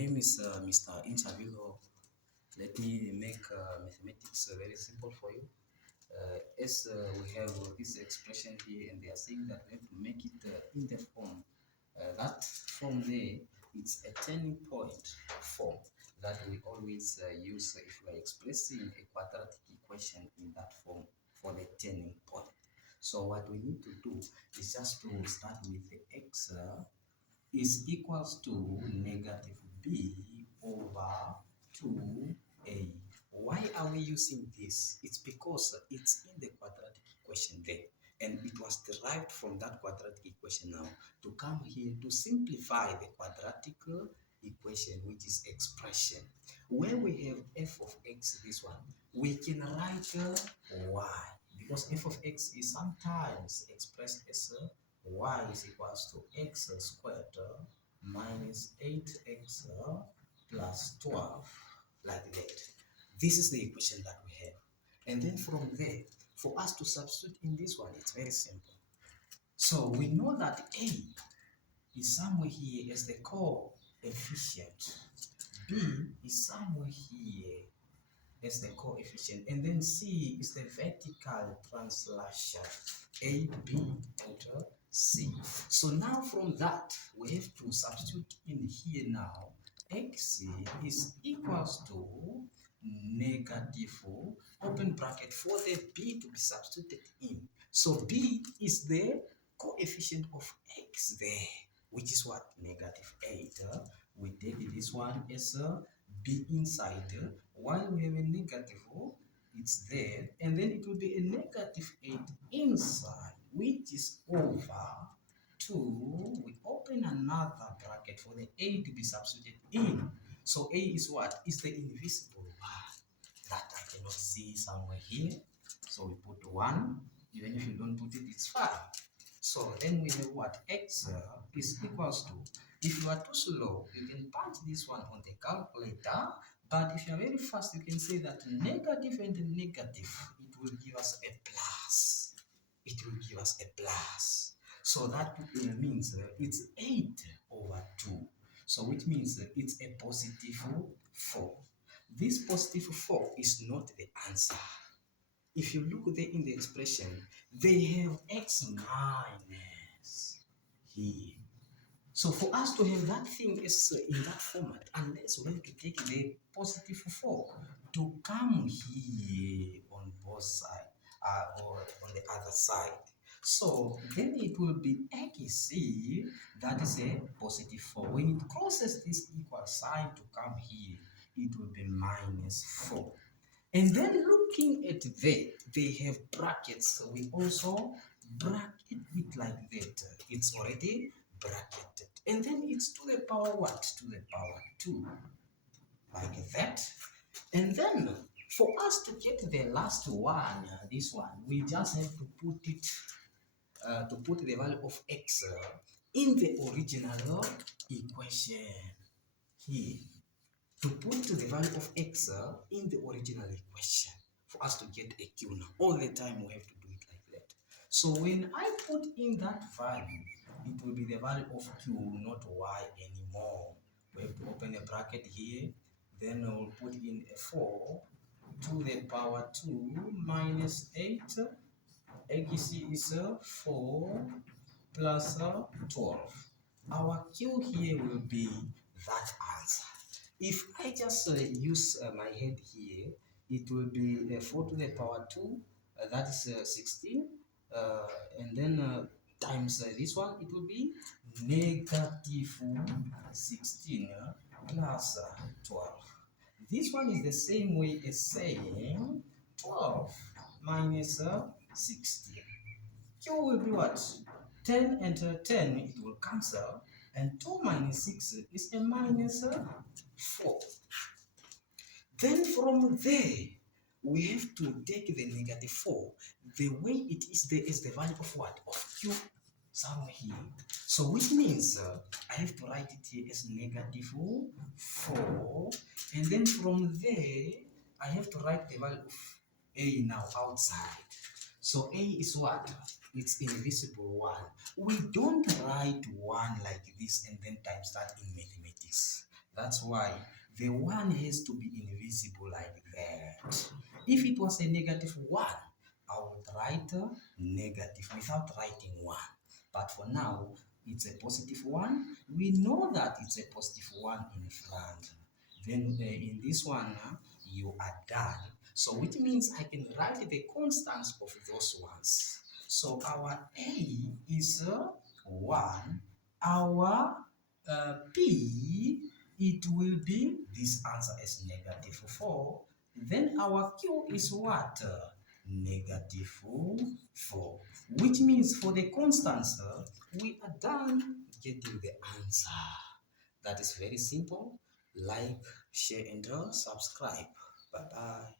name is Mr. Interview. Let me make mathematics very simple for you. As we have this expression here, and they are saying that we have to make it in the form. That form there, it's a turning point form that we always use if we are expressing a quadratic equation in that form for the turning point. So what we need to do is just to start with the x is equals to negative b over 2a. Why are we using this? It's because it's in the quadratic equation there, and it was derived from that quadratic equation now to come here to simplify the quadratic equation, which is expression. Where we have f of x, this one, we can write y, because f of x is sometimes expressed as y is equals to x squared minus 8x plus 12, like that. This is the equation that we have. And then from there, for us to substitute in this one, it's very simple. So we know that A is somewhere here as the coefficient. B is somewhere here as the coefficient. And then C is the vertical translation. A, B, and C. So now from that, we have to substitute in here now. X is equals to negative, open bracket, for the B to be substituted in. So B is the coefficient of X there, which is what? Negative 8. We take this one as a B inside. While we have a negative, it's there, and then it will be a negative 8 inside, which is over 2. We open another bracket for the A to be substituted in. So A is what? Is the invisible one that I cannot see somewhere here. So we put 1. Even if you don't put it, it's fine. So then we have what? X is equals to, if you are too slow, you can punch this one on the calculator. But if you are very fast, you can say that negative and negative, it will give us a plus. It will give us a plus. So that means it's 8 over 2. So which means it's a positive 4. This positive 4 is not the answer. If you look there in the expression, they have x minus here. So for us to have that thing is in that format, unless we have to take the positive 4 to come here on both sides or on the other side. So then it will be x, that is a positive 4. When it crosses this equal sign to come here, it will be minus 4. And then looking at they have brackets. So we also bracket it like that. It's already bracketed. And then it's to the power what? To the power 2. Like that. And then for us to get the last one, this one, we just have to put it, to put the value of x in the original equation here. To put the value of x in the original equation for us to get a q now. All the time we have to do it like that. So when I put in that value, it will be the value of q, not y anymore. We have to open a bracket here, then we'll put in a 4 to the power 2 minus 8. X is 4 plus 12. Our q here will be that answer. If I just use my head here, it will be 4 to the power 2, that is 16, and then times this one, it will be negative 16 plus 12. This one is the same way as saying 12 minus 16. Q will be what? 10 and 10, it will cancel. And 2 minus 6 is a minus 4. Then from there, we have to take the negative 4. The way it is there is the value of what? Of Q somewhere here. So which means I have to write it here as negative 4. And then from there, I have to write the value of A now outside. So A is what? It's invisible 1. We don't write 1 like this and then times that in mathematics. That's why the 1 has to be invisible like that. If it was a negative 1, I would write negative without writing 1. But for now, it's a positive 1. We know that it's a positive 1 in front. Then in this one, you are done. So which means I can write the constants of those ones. So our A is 1. Our P, it will be, this answer is negative 4. Then our Q is what? Negative 4. Which means for the constants, we are done getting the answer. That is very simple. Like, share, and subscribe. Bye bye.